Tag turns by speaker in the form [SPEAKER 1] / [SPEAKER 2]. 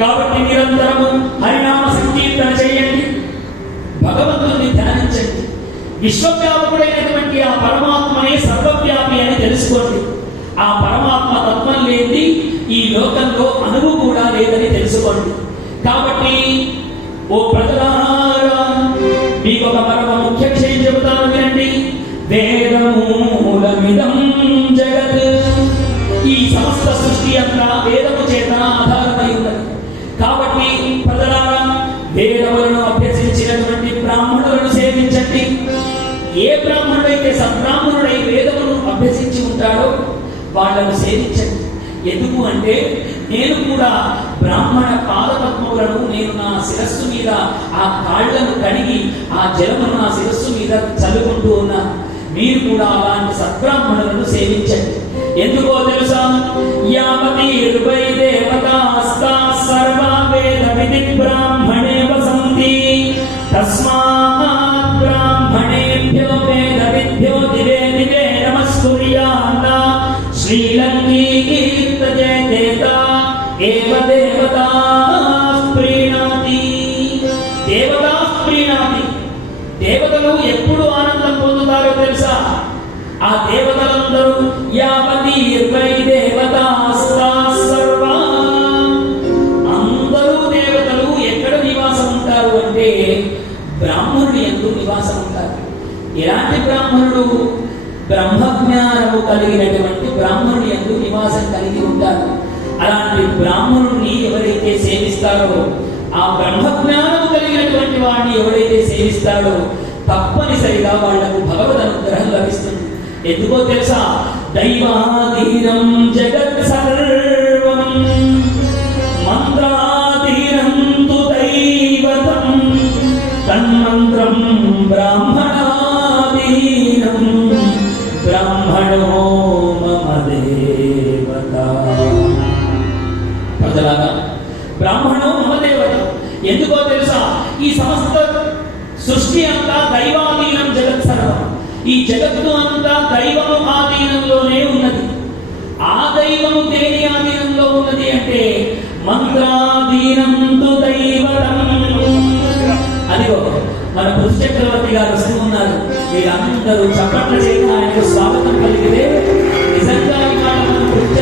[SPEAKER 1] కాబట్టి నిరంతరము హరినామ సంకీర్తన చేయండి. భగవంతుని ధ్యానించండి. విశ్వవ్యాపకుడైనటువంటి ఆ పరమాత్మనే సర్వవ్యాపి అని తెలుసుకోండి. ఆ పరమాత్మ తత్వం లేని ఈ లోకంలో అణువు కూడా లేదని తెలుసుకోండి. కాబట్టి ఓ ప్రజలారా మీకు ఒక పరమ ముఖ్య విషయం చెబుతాను వినండి. వేదమూలమిదం జగత్. ఈ సమస్త సృష్టి అంతా వేదము చేత ఆధారమై ఉన్నది. కాబట్టి ప్రజలారా వేదములను అభ్యసించినటువంటి బ్రాహ్మణులను సేవించండి. ఏ బ్రాహ్మణుడైతే సబ్రాహ్మణుడై వేదమును అభ్యసించి ఉంటాడో వాళ్ళను సేవించండి. ఎందుకు అంటే నేను కూడా బ్రాహ్మణ పాదపద్మములను నేను నా శిరస్సు మీద ఆ కాళ్ళను కడిగి ఆ జలమును నా శిరస్సు మీద చల్లుకుంటూ ఉన్నాను మీరు కూడా అలాంటి సద్బ్రాహ్మణులను సేవించండి. ఎందుకో తెలుసా? యావతి దేవతాస్తా వేద విధి బ్రాహ్మణే వసంతి తస్మాత్ బ్రాహ్మణేభ్యో వేద విద్యో దివే దివే నమస్కుర్యాన్న శ్రీలంకీ కీర్తజేత ఏవ దేవతా ప్రీణాతి దేవతా ప్రీణాతి దేవతలు ఎప్పుడు ఆనందం పొందుతారో తెలుసా? ఆ దేవతలందరూ బ్రాహ్మణుడు ఎందు నివాసం ఉంటారు. ఎలాంటి బ్రాహ్మణుడు బ్రహ్మజ్ఞానము కలిగినటువంటి బ్రాహ్మణుడు ఎందు నివాసం కలిగి ఉంటారు అలాంటి బ్రాహ్మణుడిని ఎవరైతే సేవిస్తారో ఆ బ్రహ్మజ్ఞానం కలిగినటువంటి వాడిని ఎవరైతే సేవిస్తాడో తప్పనిసరిగా వాళ్ళకు భగవద్ అనుగ్రహం లభిస్తుంది. ఎందుకో తెలుసా? దైవాధీనం జగత్ బ్రాహ్మణో మమ దేవత ప్రజలారా బ్రాహ్మణం మమ దేవత ఎందుకో తెలుసా? ఈ సమస్త సృష్టి అంతా దైవాధీనం జగత్ సర్వం. ఈ జగత్తు అంతా దైవము ఆధీనంలోనే ఉన్నది. ఆ దైవము దేని ఆధీనంలో ఉన్నది అంటే మంత్రాధీనం తు దైవతం. అదిగో మన పురుష చక్రవర్తి గారు వస్తూ మీరందరూ చప్పట్ల చేత ఆయనకు స్వాగతం కలిగితే నిజంగా ఇవాళ మన పురుష చక్రవర్తి